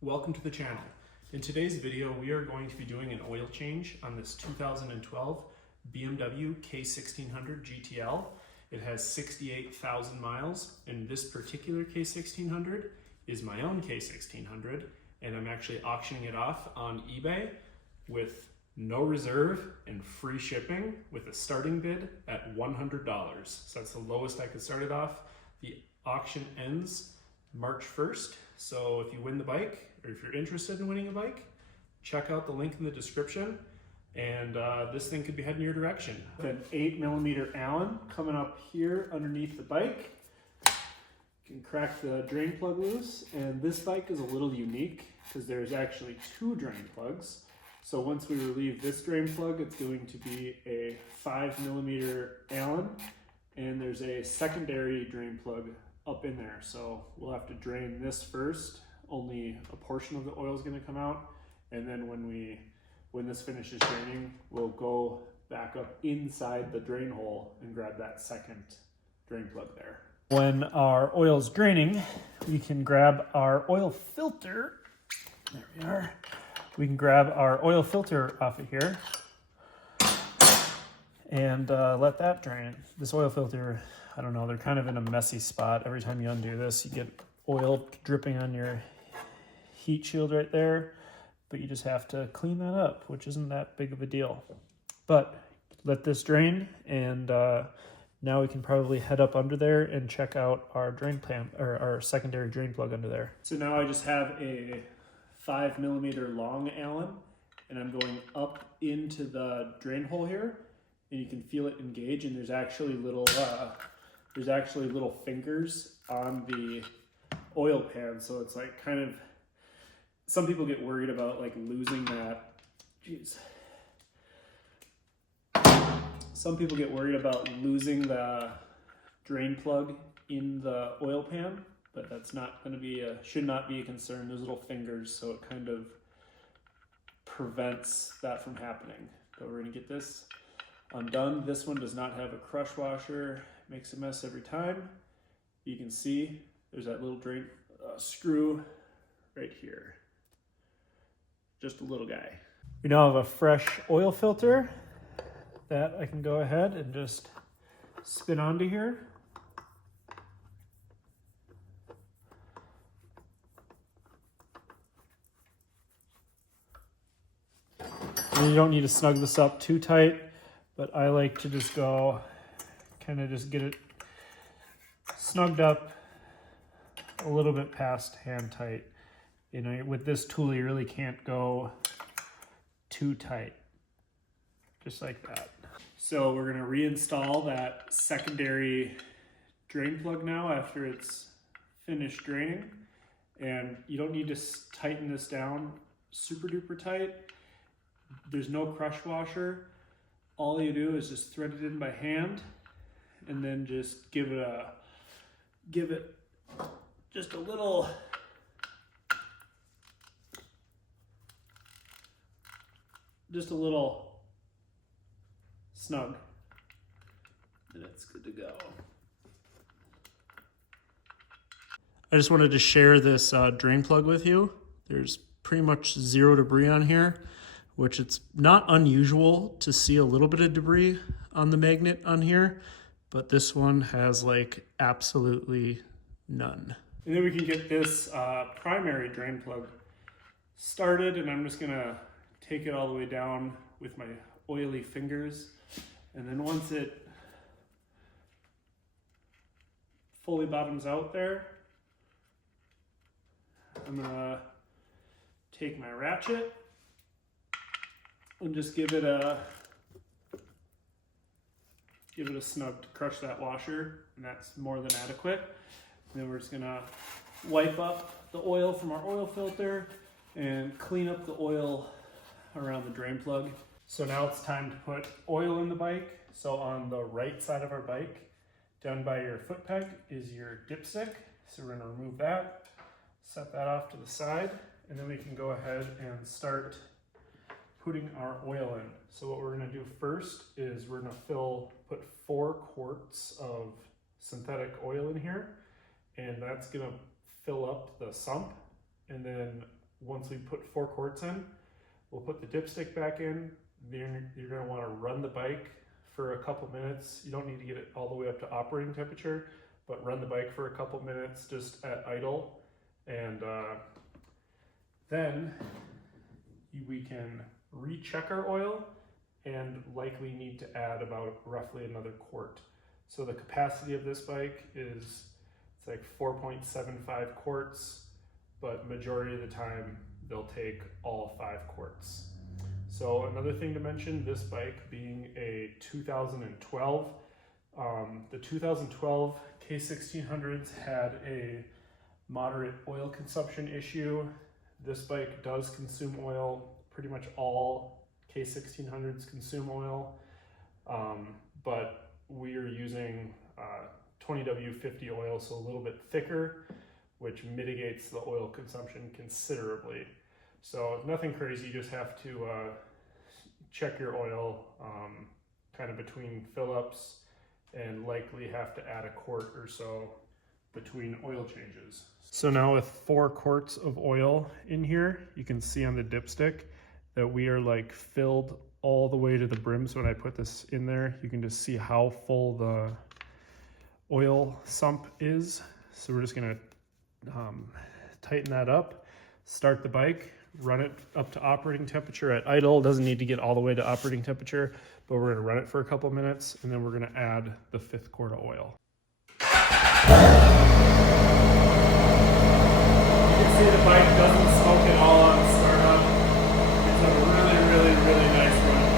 Welcome to the channel. In today's video, we are going to be doing an oil change on this 2012 BMW K1600 GTL. It has 68,000 miles, and this particular K1600 is my own K1600, and I'm actually auctioning it off on eBay with no reserve and free shipping with a starting bid at $100. So that's the lowest I could start it off. The auction ends March 1st. So if you win the bike, or if you're interested in winning a bike, check out the link in the description, and this thing could be heading your direction. An 8mm Allen coming up here underneath the bike. You can crack the drain plug loose, and this bike is a little unique because there's actually two drain plugs. So once we relieve this drain plug, it's going to be a 5mm Allen, and there's a secondary drain plug up in there. So we'll have to drain this first. Only a portion of the oil is going to come out, and then when this finishes draining, we'll go back up inside the drain hole and grab that second drain plug there. When our oil is draining, we can grab our oil filter. There we are. We can grab our oil filter off of here and let that drain. This oil filter, I don't know, they're kind of in a messy spot. Every time you undo this, you get oil dripping on your heat shield right there, but you just have to clean that up, which isn't that big of a deal. But let this drain, and now we can probably head up under there and check out our drain pan, or our secondary drain plug under there. So now I just have a 5mm long Allen, and I'm going up into the drain hole here, and you can feel it engage, and there's actually little fingers on the oil pan, so it's like kind of, some people get worried about like losing that. Jeez. Some people get worried about losing the drain plug in the oil pan, but that's not going to be should not be a concern. There's little fingers, so it kind of prevents that from happening. But we're going to get this undone. This one does not have a crush washer. Makes a mess every time. You can see there's that little drain screw right here. Just a little guy. We now have a fresh oil filter that I can go ahead and just spin onto here. And you don't need to snug this up too tight, but I like to just go kind of just get it snugged up a little bit past hand tight. You know, with this tool, you really can't go too tight, just like that. So we're gonna reinstall that secondary drain plug now after it's finished draining. And you don't need to tighten this down super duper tight. There's no crush washer. All you do is just thread it in by hand, and then just give it just a little snug, and it's good to go. I just wanted to share this drain plug with you. There's pretty much zero debris on here, which it's not unusual to see a little bit of debris on the magnet on here, but this one has like absolutely none. And then we can get this primary drain plug started, and I'm just gonna take it all the way down with my oily fingers. And then once it fully bottoms out there, I'm gonna take my ratchet and just give it a snug to crush that washer, and that's more than adequate. And then we're just gonna wipe up the oil from our oil filter and clean up the oil around the drain plug. So now it's time to put oil in the bike. So on the right side of our bike, down by your foot peg, is your dipstick. So we're gonna remove that, set that off to the side, and then we can go ahead and start putting our oil in. So what we're gonna do first is we're gonna put 4 quarts of synthetic oil in here, and that's gonna fill up the sump. And then once we put 4 quarts in, we'll put the dipstick back in. You're going to want to run the bike for a couple minutes. You don't need to get it all the way up to operating temperature, but run the bike for a couple minutes just at idle, and then we can recheck our oil and likely need to add about roughly another quart. So the capacity of this bike is, it's like 4.75 quarts, but majority of the time they'll take all 5 quarts. So another thing to mention, this bike being a 2012, the 2012 K1600s had a moderate oil consumption issue. This bike does consume oil. Pretty much all K1600s consume oil, but we are using 20W50 oil, so a little bit thicker, which mitigates the oil consumption considerably. So nothing crazy, you just have to check your oil kind of between fill-ups, and likely have to add a quart or so between oil changes. So now with 4 quarts of oil in here, you can see on the dipstick that we are like filled all the way to the brim. So when I put this in there, you can just see how full the oil sump is. So we're just gonna tighten that up, start the bike, run it up to operating temperature at idle. It doesn't need to get all the way to operating temperature, but we're gonna run it for a couple minutes, and then we're gonna add the 5th quart of oil. You can see the bike doesn't smoke at all on startup. It's a really nice running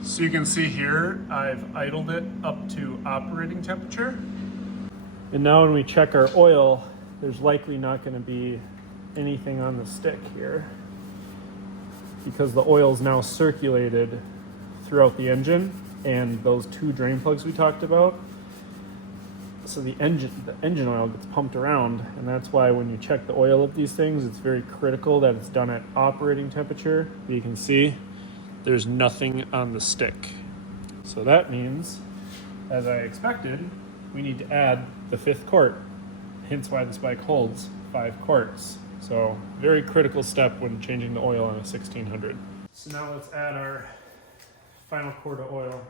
bike. So you can see here, I've idled it up to operating temperature. And now when we check our oil, there's likely not going to be anything on the stick here, because the oil is now circulated throughout the engine and those 2 drain plugs we talked about. So the engine oil gets pumped around, and that's why when you check the oil of these things, it's very critical that it's done at operating temperature. You can see there's nothing on the stick. So that means, as I expected, we need to add the 5th quart, hence why this bike holds 5 quarts. So very critical step when changing the oil on a 1600. So now let's add our final quart of oil.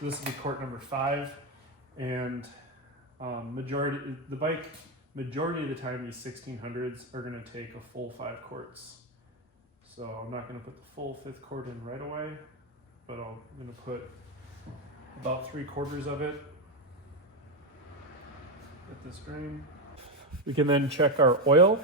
So this will be quart number 5, and majority of the time these 1600s are going to take a full 5 quarts. So I'm not going to put the full 5th quart in right away, but I'm going to put about 3/4 of it at this drain. We can then check our oil.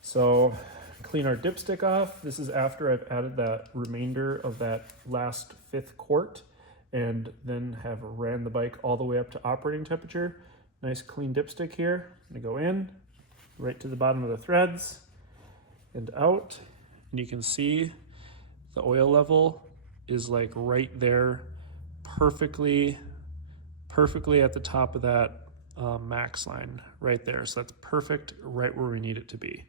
So clean our dipstick off. This is after I've added that remainder of that last 5th quart, and then have ran the bike all the way up to operating temperature. Nice clean dipstick here. I'm gonna go in, right to the bottom of the threads and out. And you can see the oil level is like right there, perfectly at the top of that max line right there. So that's perfect, right where we need it to be.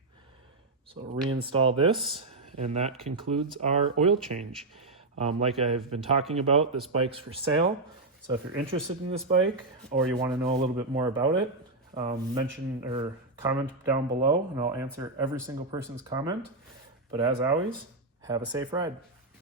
So reinstall this, and that concludes our oil change. Like I've been talking about, this bike's for sale. So if you're interested in this bike, or you want to know a little bit more about it, mention or comment down below, and I'll answer every single person's comment. But as always, have a safe ride.